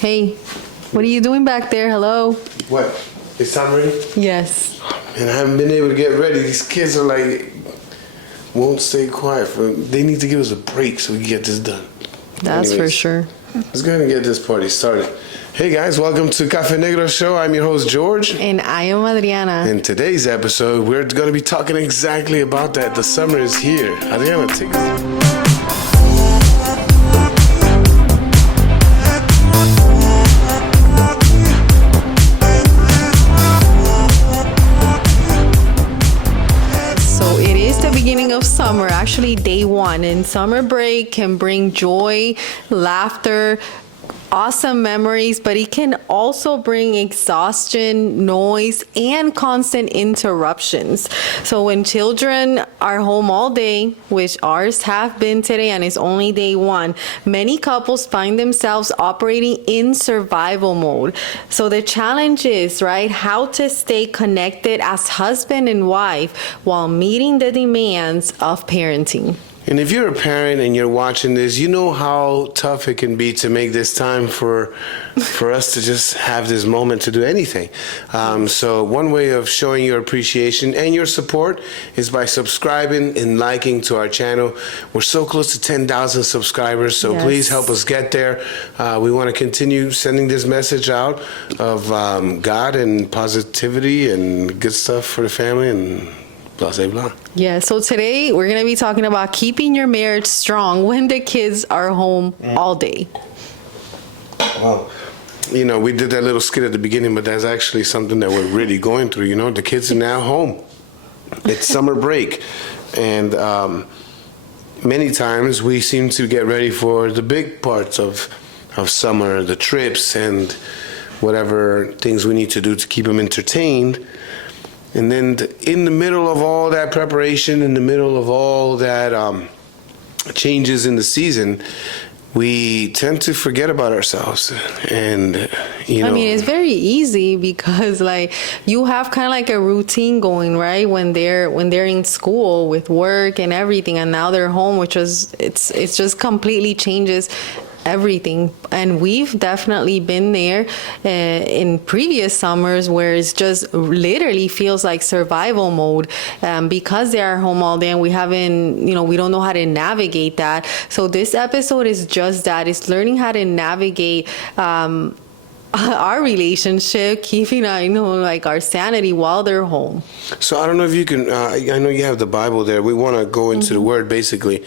Hey, what are you doing back there? Hello? What? Is time ready? Yes. And I haven't been able to get ready. These kids are like, won't stay quiet. They need to give us a break so we can get this done. That's for sure. Let's go ahead and get this party started. Hey guys, welcome to Café Negro Show. I'm your host, George. And I am Adriana. In today's episode, we're going to be talking exactly about that. The summer is here. Adriana, take us. Beginning of summer, actually day one, and summer break can bring joy, laughter, awesome memories, but it can also bring exhaustion, noise, and constant interruptions. So when children are home all day, which ours have been today and it's only day one, many couples find themselves operating in survival mode. So the challenge is, right, how to stay connected as husband and wife while meeting the demands of parenting. And if you're a parent and you're watching this, you know how tough it can be to make this time for us to just have this moment to do anything. So one way of showing your appreciation and your support is by subscribing and liking to our channel. We're so close to 10,000 subscribers, so yes. Please help us get there. We want to continue sending this message out of God and positivity and good stuff for the family and blah, blah, blah. Yeah, so today we're going to be talking about keeping your marriage strong when the kids are home all day. Well, you know, we did that little skit at the beginning, but that's actually something that we're really going through. You know, the kids are now home. It's summer break. And many times we seem to get ready for the big parts of summer, the trips and whatever things we need to do to keep them entertained. And then in the middle of all that preparation, in the middle of all that changes in the season, we tend to forget about ourselves. And, you know. I mean, it's very easy because, like, you have kind of like a routine going, right? When they're in school with work and everything, and now they're home, which is, it's just completely changes everything. And we've definitely been there in previous summers where it's just literally feels like survival mode because they are home all day and we don't know how to navigate that. So this episode is just that. It's learning how to navigate our relationship, keeping our sanity while they're home. So I don't know if you can, I know you have the Bible there. We want to go into the Word basically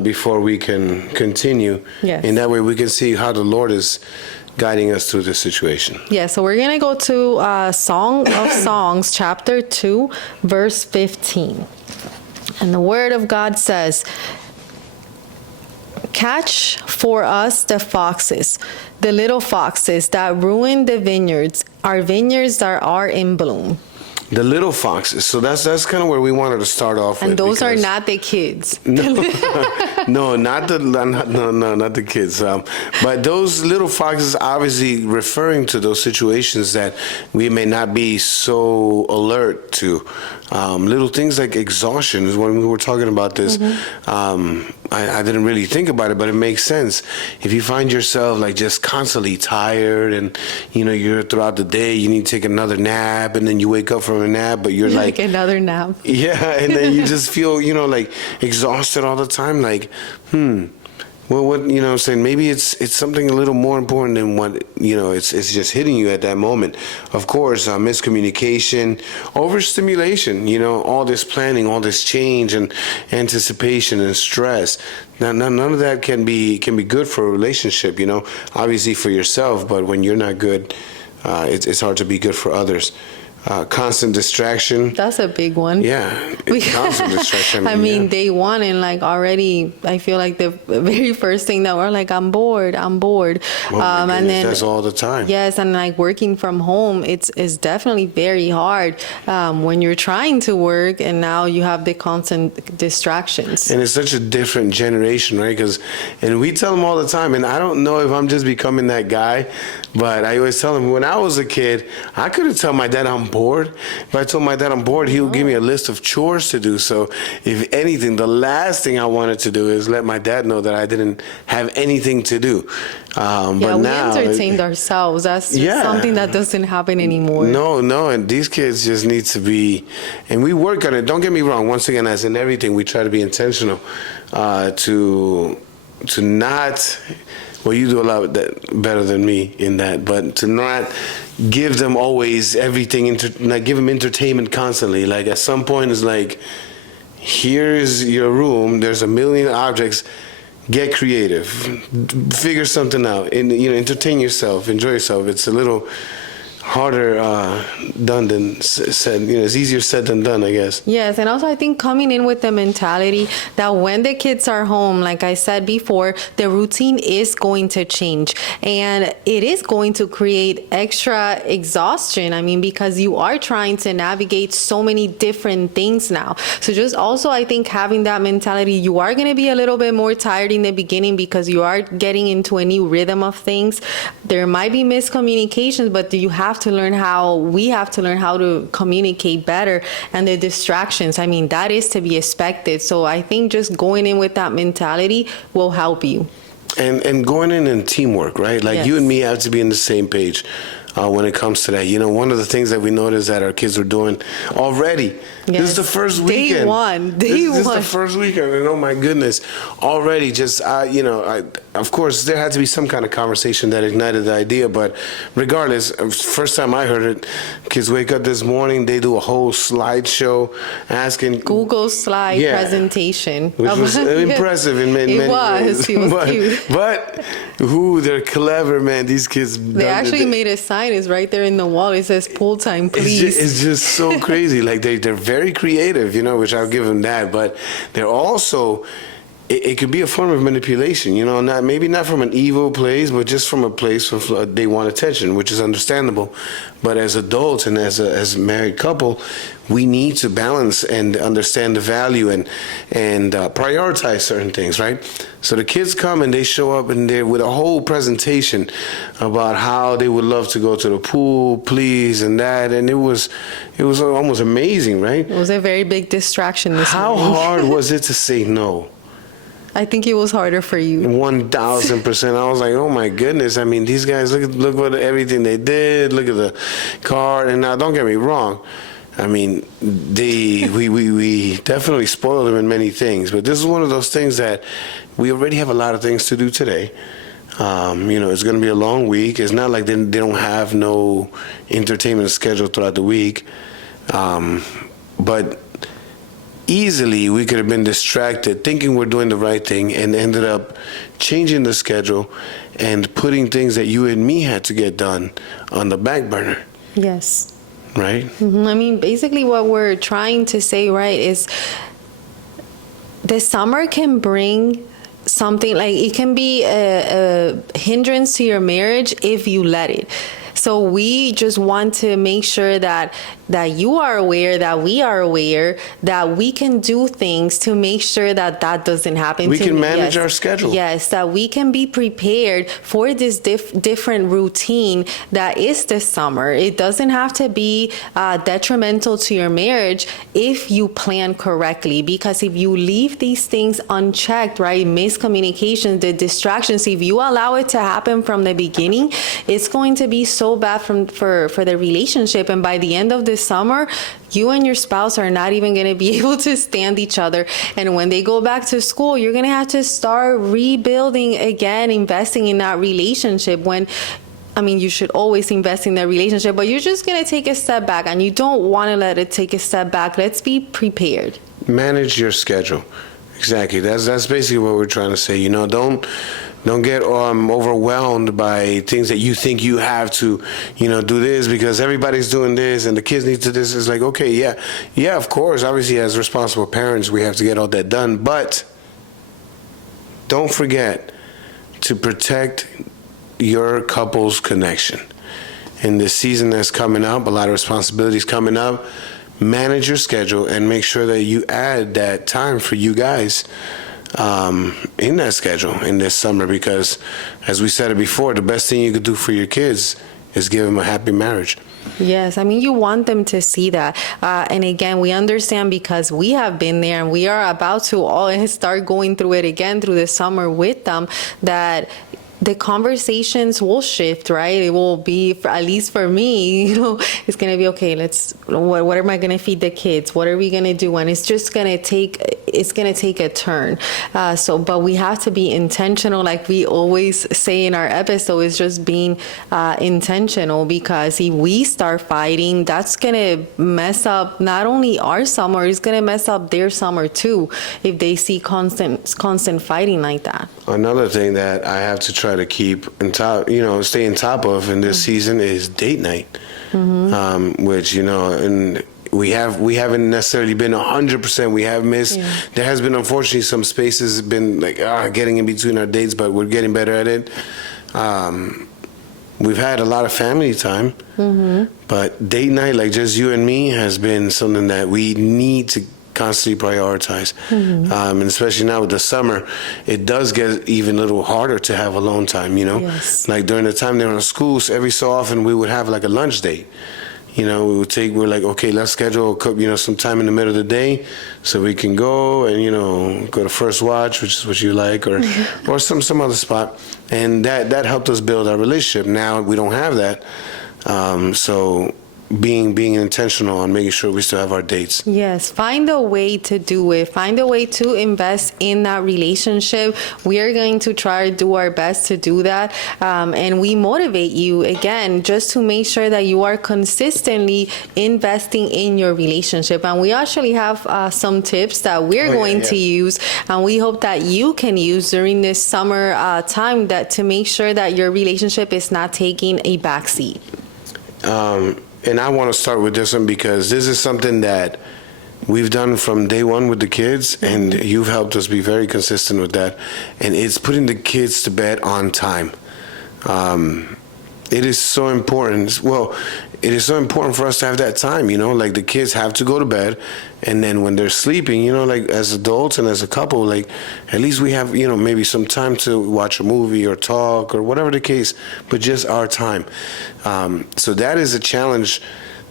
before we can continue. Yes. And that way we can see how the Lord is guiding us through this situation. Yeah, so we're going to go to Song of Songs, chapter 2, verse 15. And the Word of God says, "Catch for us the foxes, the little foxes that ruin the vineyards, our vineyards that are in bloom." The little foxes. So that's kind of where we wanted to start off with. And those are not the kids. No, not the kids. But those little foxes obviously referring to those situations that we may not be so alert to. Little things like exhaustion is when we were talking about this. I didn't really think about it, but it makes sense. If you find yourself like just constantly tired and, you know, you're throughout the day, you need to take another nap and then you wake up from a nap, but you're like another nap. Yeah, and then you just feel, you know, like exhausted all the time. Like, well, what, you know what I'm saying? Maybe it's something a little more important than what, you know, it's just hitting you at that moment. Of course, miscommunication, overstimulation, you know, all this planning, all this change and anticipation and stress. Now, none of that can be good for a relationship, you know, obviously for yourself, but when you're not good, it's hard to be good for others. Constant distraction. That's a big one. Yeah, constant distraction. I mean, day one and like already, I feel like the very first thing that we're like, I'm bored. Oh my goodness, and then that's all the time. Yes, and like working from home, it's definitely very hard when you're trying to work and now you have the constant distractions. And it's such a different generation, right? And we tell them all the time, and I don't know if I'm just becoming that guy, but I always tell them when I was a kid, I couldn't tell my dad I'm bored. If I told my dad I'm bored, he would give me a list of chores to do. So if anything, the last thing I wanted to do is let my dad know that I didn't have anything to do. Yeah, but we now, entertained ourselves. That's just something that doesn't happen anymore. No, and these kids just need to be, and we work on it. Don't get me wrong. Once again, as in everything, we try to be intentional to not. Well, you do a lot better than me in that, but to not give them always everything, like give them entertainment constantly. Like at some point, it's like, here's your room. There's a million objects. Get creative, figure something out, and entertain yourself, enjoy yourself. It's a little harder done than said. It's easier said than done, I guess. Yes, and also I think coming in with the mentality that when the kids are home, like I said before, the routine is going to change, and it is going to create extra exhaustion. I mean, because you are trying to navigate so many different things now. So just also, I think having that mentality, you are going to be a little bit more tired in the beginning because you are getting into a new rhythm of things. There might be miscommunications, but we have to learn how to communicate better, and the distractions, I mean, that is to be expected. So I think just going in with that mentality will help you. And going in teamwork, right? Like you and me have to be on the same page when it comes to that. One of the things that we noticed that our kids are doing already. Yes. This is the first weekend. Day one. This is the first weekend, and oh my goodness, already just of course there had to be some kind of conversation that ignited the idea. But regardless, first time I heard it, kids wake up this morning, they do a whole slideshow asking Google slide presentation, which was impressive in many ways. It was cute. But they're clever, man. These kids. They actually made a sign. It's right there in the wall. It says "Pool time, please." It's just so crazy. Like they're very creative, which I'll give them that. But they're also, it could be a form of manipulation, maybe not from an evil place, but just from a place of they want attention, which is understandable. But as adults and as a married couple, we need to balance and understand the value and prioritize certain things, right? So the kids come and they show up and they're with a whole presentation about how they would love to go to the pool, please, and that, and it was almost amazing, right? It was a very big distraction this How morning. hard was it to say no? I think it was harder for you. 1,000%. I was like, oh my goodness. I mean, these guys, look what everything they did. Look at the card. And now, don't get me wrong. I mean, we definitely spoiled them in many things. But this is one of those things that we already have a lot of things to do today. It's going to be a long week. It's not like they don't have no entertainment schedule throughout the week. But easily we could have been distracted thinking we're doing the right thing and ended up changing the schedule and putting things that you and me had to get done on the back burner. Yes. Right? Mm-hmm. I mean, basically what we're trying to say, right, is the summer can bring something, like it can be a hindrance to your marriage if you let it. So we just want to make sure that you are aware, that we are aware, that we can do things to make sure that doesn't happen. We can manage our schedule. Yes, that we can be prepared for this different routine that is this summer. It doesn't have to be detrimental to your marriage if you plan correctly. Because if you leave these things unchecked, right, miscommunications, the distractions, if you allow it to happen from the beginning, it's going to be so bad for the relationship. And by the end of this summer, you and your spouse are not even going to be able to stand each other. And when they go back to school, you're going to have to start rebuilding again, investing in that relationship. You should always invest in that relationship, but you're just going to take a step back, and you don't want to let it take a step back. Let's be prepared. Manage your schedule. Exactly. That's basically what we're trying to say. Don't get overwhelmed by things that you think you have to, do this because everybody's doing this and the kids need to this. It's like, okay, yeah, of course. Obviously, as responsible parents, we have to get all that done. But don't forget to protect your couple's connection. In this season that's coming up, a lot of responsibilities coming up. Manage your schedule and make sure that you add that time for you guys in that schedule in this summer, because as we said it before, the best thing you could do for your kids is give them a happy marriage. Yes, I mean, you want them to see that. And again, we understand because we have been there and we are about to all start going through it again through the summer with them, that the conversations will shift, right? It will be, at least for me, it's going to be, okay, what am I going to feed the kids? What are we going to do? And it's just going to take a turn. But we have to be intentional. Like we always say in our episode, is just being intentional, because if we start fighting, that's going to mess up not only our summer, it's going to mess up their summer too, if they see constant fighting like that. Another thing that I have to try to keep stay on top of in this season is date night, which, and we haven't necessarily been 100%. We have missed. Yeah. There has been, unfortunately, some spaces been like getting in between our dates, but we're getting better at it. We've had a lot of family time, but date night, like just you and me, has been something that we need to constantly prioritize. And especially now with the summer, it does get even a little harder to have alone time, Yes. Like during the time they were in school, so every so often we would have like a lunch date. We're like, okay, let's schedule some time in the middle of the day so we can go and, go to First Watch, which is what you like, or some other spot. And that helped us build our relationship. Now we don't have that. So being intentional on making sure we still have our dates. Yes, find a way to do it. Find a way to invest in that relationship. We are going to try to do our best to do that. And we motivate you, again, just to make sure that you are consistently investing in your relationship. And we actually have some tips that we're going to use, and we hope that you can use during this summer time to make sure that your relationship is not taking a backseat. And I want to start with this one because this is something that we've done from day one with the kids, and you've helped us be very consistent with that. And it's putting the kids to bed on time. It is so important. Well, it is so important for us to have that time, like the kids have to go to bed. And then when they're sleeping, like as adults and as a couple, like at least we have, maybe some time to watch a movie or talk or whatever the case, but just our time. So that is a challenge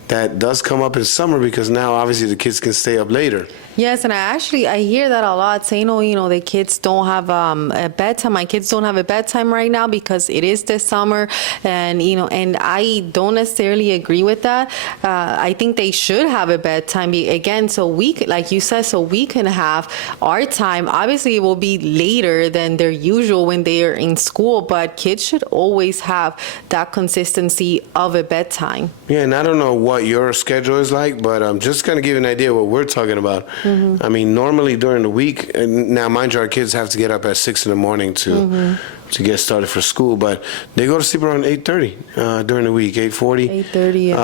that does come up in summer because now obviously the kids can stay up later. Yes, and I hear that a lot, saying, the kids don't have a bedtime. My kids don't have a bedtime right now because it is the summer, and and I don't necessarily agree with that. I think they should have a bedtime again, so we could, like you said, so we can have our time. Obviously, it will be later than their usual when they are in school, but kids should always have that consistency of a bedtime. Yeah, and I don't know what your schedule is like, but I'm just going to give you an idea of what we're talking about. I mean, normally during the week, and now mind you, our kids have to get up at 6 in the morning to get started for school, but they go to sleep around 8:30 during the week, 8:40. 8:30, yes.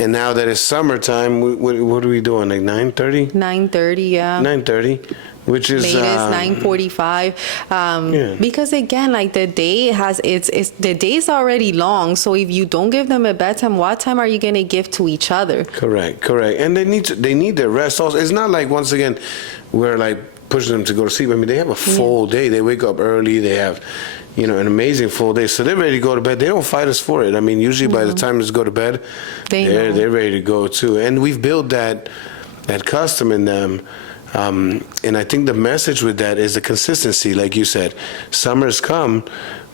And now that it's summertime, what are we doing, like 9:30? 9:30, yeah. 9:30. Which is latest 9:45, because again, like the day the day's already long. So if you don't give them a bedtime, what time are you going to give to each other? Correct, and they need their rest also. It's not like, once again, we're like pushing them to go to sleep. I mean, they have a full day. They wake up early. They have an amazing full day. So they're ready to go to bed. They don't fight us for it. I mean, usually by the time they go to bed, they're ready to go too. And we've built that custom in them. And I think the message with that is the consistency, like you said. Summer's come,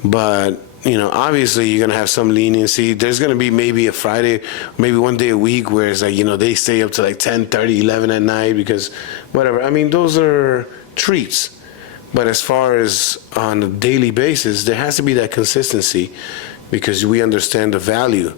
but obviously you're gonna have some leniency. There's gonna be maybe a Friday, maybe one day a week where it's like they stay up to like 10:30, 11 at night because whatever. I mean, those are treats. But as far as on a daily basis, there has to be that consistency because we understand the value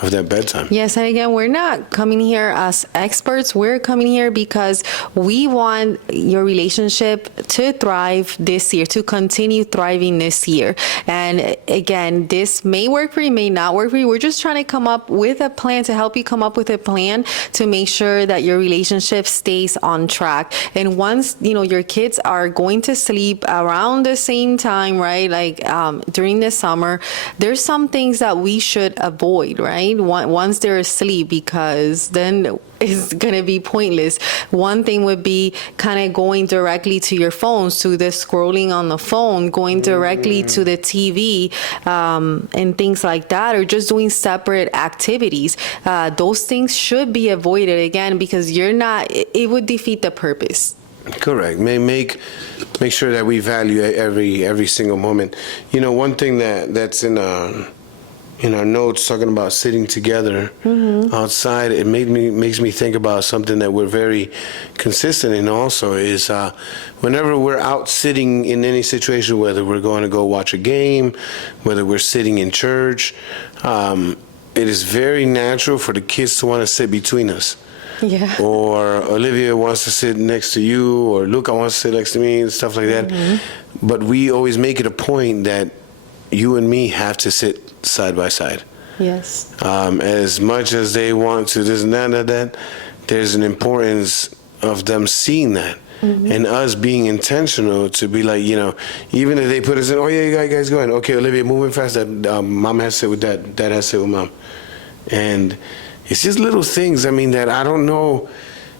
of that bedtime. Yes, and again, we're not coming here as experts. We're coming here because we want your relationship to thrive this year, to continue thriving this year. And again, this may work for you, may not work for you. We're just trying to come up with a plan to help you come up with a plan to make sure that your relationship stays on track. And once, your kids are going to sleep around the same time, right? Like during the summer, there's some things that we should avoid, right? Once they're asleep, because then it's going to be pointless. One thing would be kind of going directly to your phones, to the scrolling on the phone, going directly to the TV, and things like that, or just doing separate activities. Those things should be avoided, again, because it would defeat the purpose. Correct. Make sure that we value every single moment. One thing that's in our notes talking about sitting together outside, it makes me think about something that we're very consistent in also is whenever we're out sitting in any situation, whether we're going to go watch a game, whether we're sitting in church, it is very natural for the kids to want to sit between us. Yeah. Or Olivia wants to sit next to you, or Luca wants to sit next to me, and stuff like that. But we always make it a point that you and me have to sit side by side. Yes. As much as they want to this and that, there's an importance of them seeing that. And us being intentional to be like, even if they put us in, oh yeah, you guys go in. Okay, Olivia, moving fast. That mom has to sit with dad has to sit with mom. And it's just little things, that I don't know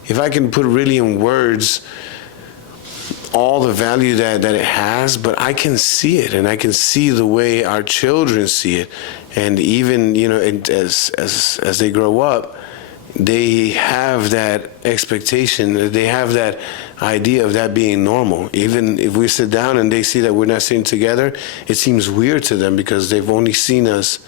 if I can put really in words all the value that it has, but I can see it, and I can see the way our children see it. And even, as they grow up, they have that expectation, they have that idea of that being normal. Even if we sit down and they see that we're not sitting together, it seems weird to them because they've only seen us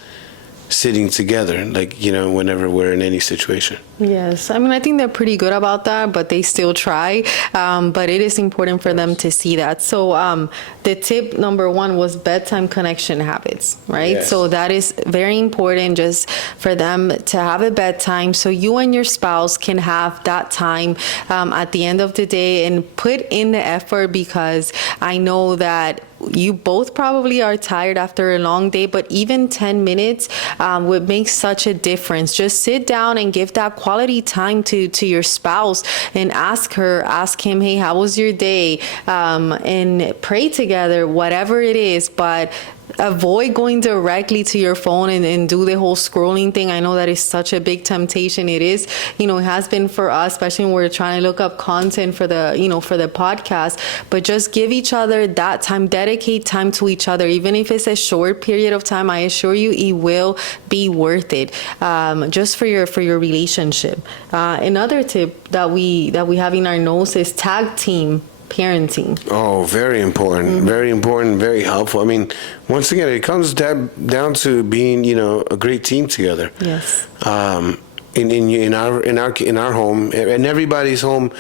sitting together, whenever we're in any situation. Yes. I think they're pretty good about that, but they still try. But it is important for them to see that. So the tip number 1 was bedtime connection habits, right? Yes. So that is very important, just for them to have a bedtime so you and your spouse can have that time at the end of the day and put in the effort, because I know that you both probably are tired after a long day, but even 10 minutes would make such a difference. Just sit down and give that quality time to your spouse and ask him, hey, how was your day? And pray together, whatever it is, but avoid going directly to your phone and do the whole scrolling thing. I know that is such a big temptation. It is, it has been for us, especially when we're trying to look up content for the podcast, but just give each other that time, dedicate time to each other. Even if it's a short period of time, I assure you it will be worth it, just for your relationship. Another tip that we have in our notes is tag team parenting. Oh, very important. Very important, very helpful. Once again, it comes down to being, a great team together. Yes. In our home, and everybody's home.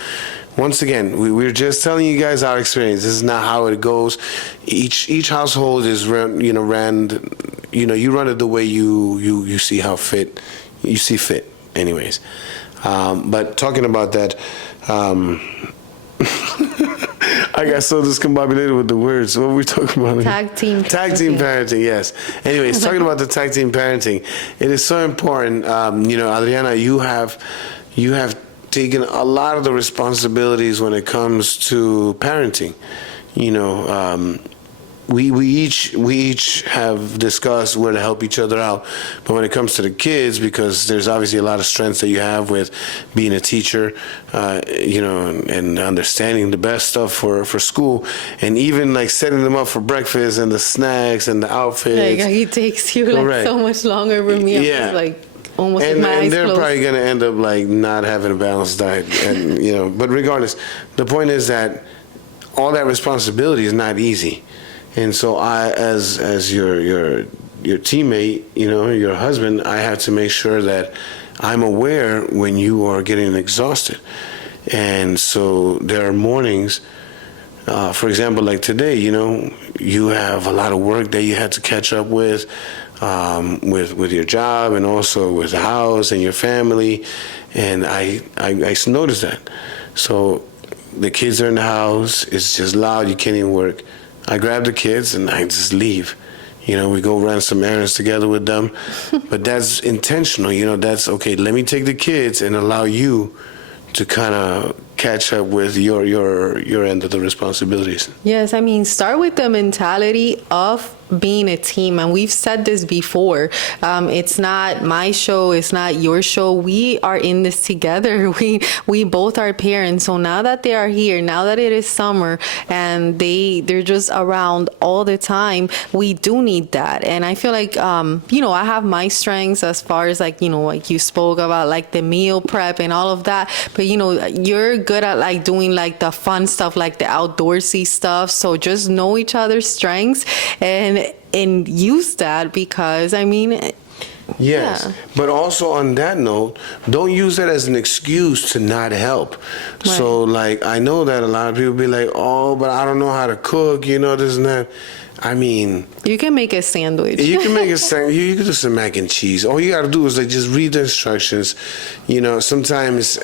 Once again, we're just telling you guys our experience. This is not how it goes. Each household is ran. You run it the way you see fit. Anyways, but talking about that. I got so discombobulated with the words. What were we talking about? Tag team parenting, yes. Anyways, talking about the tag team parenting, it is so important. Adriana, you have taken a lot of the responsibilities when it comes to parenting. We each have discussed where to help each other out, but when it comes to the kids, because there's obviously a lot of strengths that you have with being a teacher, and understanding the best stuff for school, and even like setting them up for breakfast and the snacks and the outfits. Like it takes you so much longer for me. Yeah. I'm just almost with my eyes and they're closed. Probably going to end up not having a balanced diet, and but regardless, the point is that all that responsibility is not easy. And so I, as your teammate, your husband, I have to make sure that I'm aware when you are getting exhausted. And so there are mornings, for example, like today, you have a lot of work that you had to catch up with your job and also with the house and your family. And I noticed that. So the kids are in the house, it's just loud, you can't even work. I grab the kids and I just leave. We go run some errands together with them. But that's intentional. That's okay. Let me take the kids and allow you to kind of catch up with your end of the responsibilities. Yes, start with the mentality of being a team, and we've said this before. It's not my show, it's not your show. We are in this together. We both are parents. So now that they are here, now that it is summer and they're just around all the time, we do need that. And I feel like I have my strengths as far as like you spoke about, like the meal prep and all of that, but you're good at like doing like the fun stuff, like the outdoorsy stuff. So just know each other's strengths and use that, because Yes, yeah. but also on that note, don't use that as an excuse to not help. Right. So, like, I know that a lot of people be like, "Oh, but I don't know how to cook," this and that. I mean, You can make a sandwich. you can make a sandwich. You can do some mac and cheese. All you got to do is like just read the instructions. Sometimes.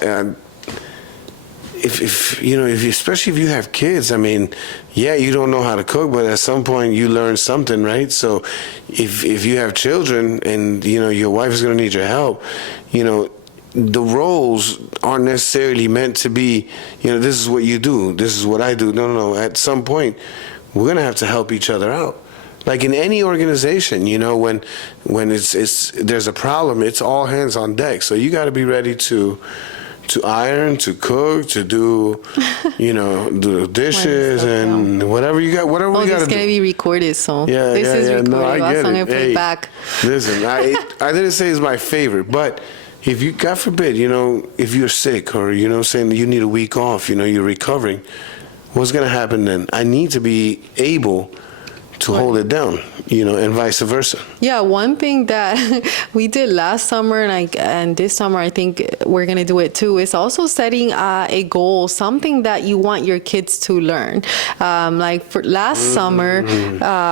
If especially if you have kids, I mean, yeah, you don't know how to cook, but at some point you learn something, right? So if you have children and your wife is going to need your help, the roles aren't necessarily meant to be, this is what you do, this is what I do. No. At some point, we're going to have to help each other out. Like in any organization, when it's there's a problem, it's all hands on deck. So you got to be ready to iron, to cook, to do, do dishes and whatever we got to do. Oh, this is going to be recorded, so this is recorded. No, I get I'm it. going to play back. Listen, I didn't say it's my favorite, but if you, God forbid, if you're sick or, saying you need a week off, you're recovering, what's going to happen then? I need to be able to hold it down, and vice versa. Yeah, one thing that we did last summer and this summer, I think we're going to do it too, is also setting a goal, something that you want your kids to learn. Like for last summer,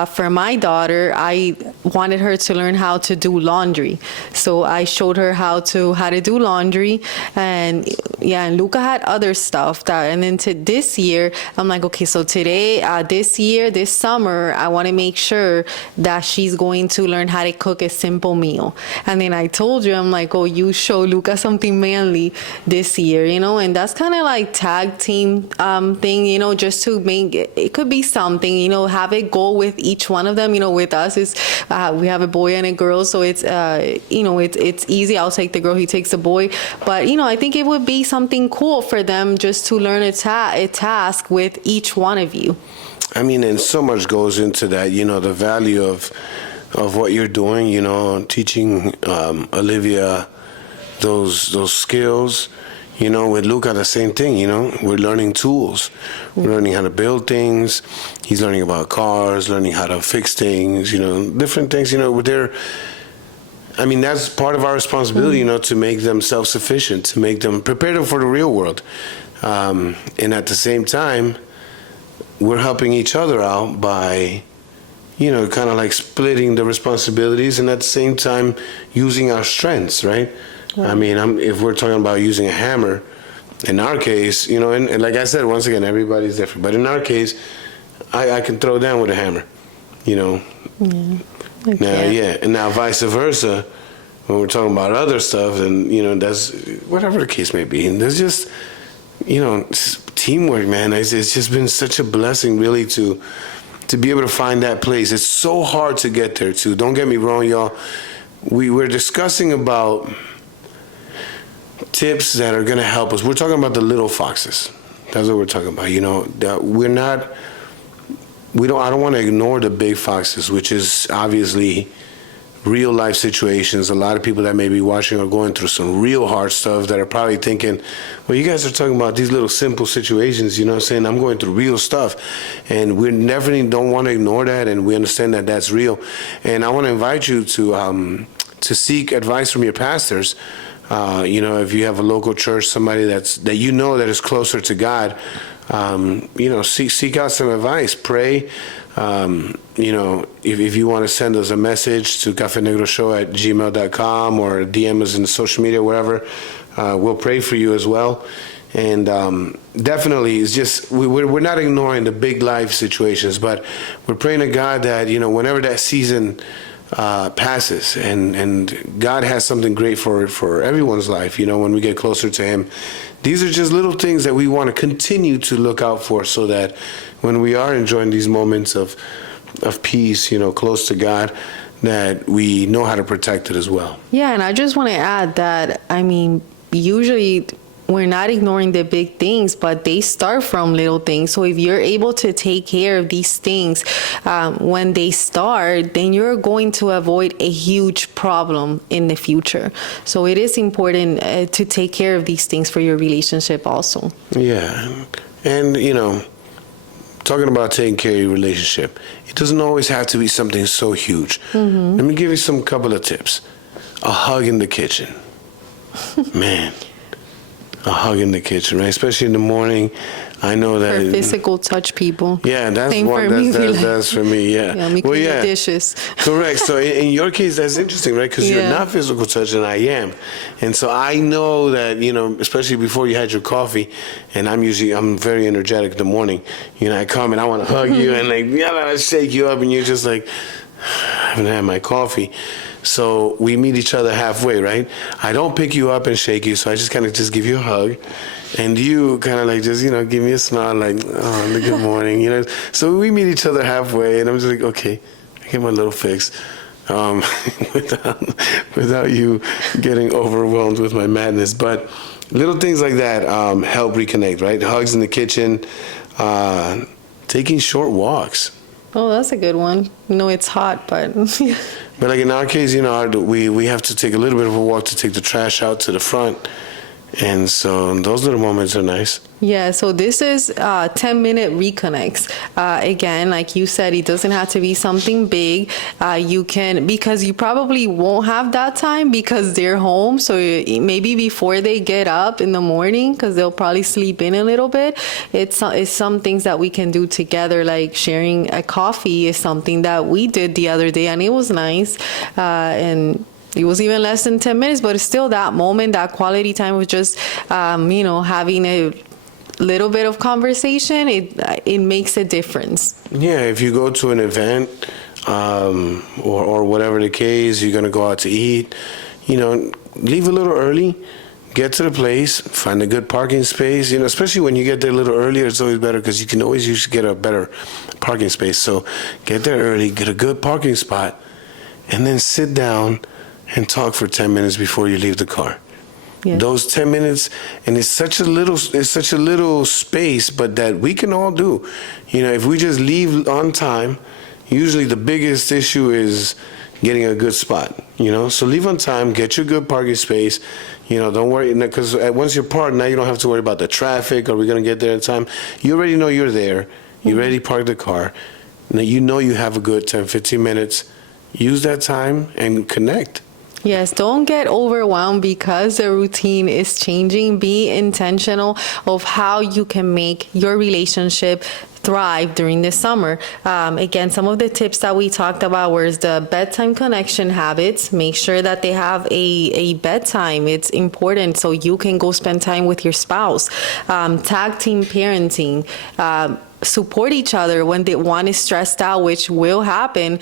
for my daughter, I wanted her to learn how to do laundry. So I showed her how to do laundry, and Luca had other stuff and then to this year, I'm like, okay, so today, this summer, I want to make sure that she's going to learn how to cook a simple meal. And then I told you, I'm like, oh, you show Luca something manly this year, and that's kind of like tag team thing, just to make it could be something, have a goal with each one of them. With us is we have a boy and a girl, so it's it's easy. I'll take the girl, he takes the boy. But I think it would be something cool for them just to learn a task with each one of you. I mean, and so much goes into that, the value of what you're doing, teaching Olivia those skills. With Luca, the same thing, we're learning tools. We're learning how to build things. He's learning about cars, learning how to fix things, different things, that's part of our responsibility, to make them self-sufficient, to make them prepare them for the real world. And at the same time, we're helping each other out by, kind of like splitting the responsibilities and at the same time using our strengths, right? If we're talking about using a hammer, in our case, and like I said, once again, everybody's different. But in our case, I can throw down with a hammer, Yeah. And now vice versa, when we're talking about other stuff, and, that's whatever the case may be. And there's just, teamwork, man. It's just been such a blessing, really, to be able to find that place. It's so hard to get there, too. Don't get me wrong, y'all. We're discussing about tips that are going to help us. We're talking about the little foxes. That's what we're talking about. That I don't want to ignore the big foxes, which is obviously real life situations. A lot of people that may be watching are going through some real hard stuff that are probably thinking, well, you guys are talking about these little simple situations, saying I'm going through real stuff. And we definitely don't want to ignore that, and we understand that that's real. And I want to invite you to seek advice from your pastors. If you have a local church, somebody that is closer to God, seek out some advice, pray. If you want to send us a message to cafenegroshow@gmail.com or DM us in social media, whatever, we'll pray for you as well. And definitely, it's just we're not ignoring the big life situations, but we're praying to God that whenever that season passes, and God has something great for everyone's life. When we get closer to Him, these are just little things that we want to continue to look out for, so that when we are enjoying these moments of of peace, you know, close to God, that we know how to protect it as well. Yeah, and I just want to add that, I mean, usually we're not ignoring the big things, but they start from little things. So if you're able to take care of these things when they start, then you're going to avoid a huge problem in the future. So it is important to take care of these things for your relationship also. Yeah. And, you know, talking about taking care of your relationship, it doesn't always have to be something so huge. Mm-hmm. Let me give you some couple of tips. A hug in the kitchen. Man, a hug in the kitchen, right? Especially in the morning. I know that. For physical touch, people. Yeah, that's Same one. for me, That's for me. Yeah. Yeah, me clean the dishes. Correct. So in your case, that's interesting, right? Because you're not physical touch, and I am, and so I know that, you know, especially before you had your coffee, and I'm very energetic in the morning. You know, I come and I want to hug you and like, yeah, I shake you up, and you're just like, I haven't had my coffee. So we meet each other halfway, right? I don't pick you up and shake you, so I just kind of just give you a hug. And you kind of like just, you know, give me a smile like, oh, good morning, you know. So we meet each other halfway, and I'm just like, okay, I get my little fix. Without you getting overwhelmed with my madness. But little things like that help reconnect, right? Hugs in the kitchen, taking short walks. Oh, that's a good one. No, it's hot, but But like in our case, you know, we have to take a little bit of a walk to take the trash out to the front. And so those little moments are nice. Yeah, so this is 10-minute reconnects. Again, like you said, it doesn't have to be something big. You can, because you probably won't have that time because they're home. So maybe before they get up in the morning, because they'll probably sleep in a little bit, it's some things that we can do together, like sharing a coffee is something that we did the other day, and it was nice. And it was even less than 10 minutes, but it's still that moment, that quality time was just, you know, having a little bit of conversation. It makes a difference. Yeah, if you go to an event or whatever the case, you're going to go out to eat, you know, leave a little early, get to the place, find a good parking space, you know, especially when you get there a little earlier, it's always better because you can always usually get a better parking space. So get there early, get a good parking spot, and then sit down and talk for 10 minutes before you leave the car. Yeah. Those 10 minutes, and it's such a little space, but that we can all do. You know, if we just leave on time, usually the biggest issue is getting a good spot, you know? So leave on time, get your good parking space, you know, don't worry, because once you're parked, now you don't have to worry about the traffic, are we gonna get there in time? You already know you're there, you already parked the car, now you know you have a good 10, 15 minutes, use that time and connect. Yes, don't get overwhelmed because the routine is changing. Be intentional of how you can make your relationship thrive during the summer. Again, some of the tips that we talked about was the bedtime connection habits. Make sure that they have a bedtime. It's important so you can go spend time with your spouse. Tag team parenting. Support each other when one is stressed out, which will happen.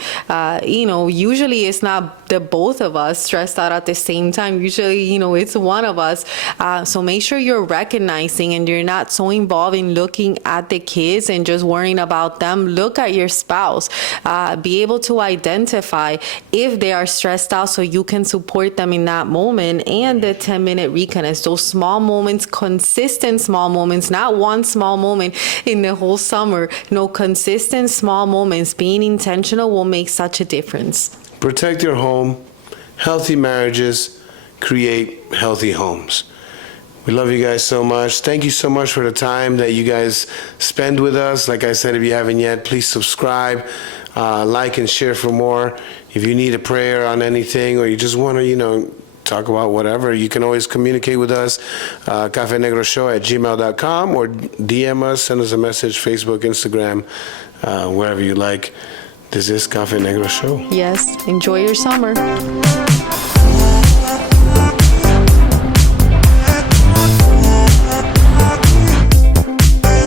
You know, usually it's not the both of us stressed out at the same time. Usually, you know, it's one of us. So make sure you're recognizing and you're not so involved in looking at the kids and just worrying about them. Look at your spouse. Be able to identify if they are stressed out so you can support them in that moment. And the 10-minute reconnects, those small moments, consistent small moments, not one small moment in the whole summer. No, consistent small moments, being intentional will make such a difference. Protect your home. Healthy marriages create healthy homes. We love you guys so much. Thank you so much for the time that you guys spend with us. Like I said, if you haven't yet, please subscribe, like and share for more. If you need a prayer on anything or you just want to, you know, talk about whatever, you can always communicate with us, Café Negro Show at gmail.com, or DM us, send us a message, Facebook, Instagram, wherever you like. This is Café Negro Show. Yes, enjoy your summer.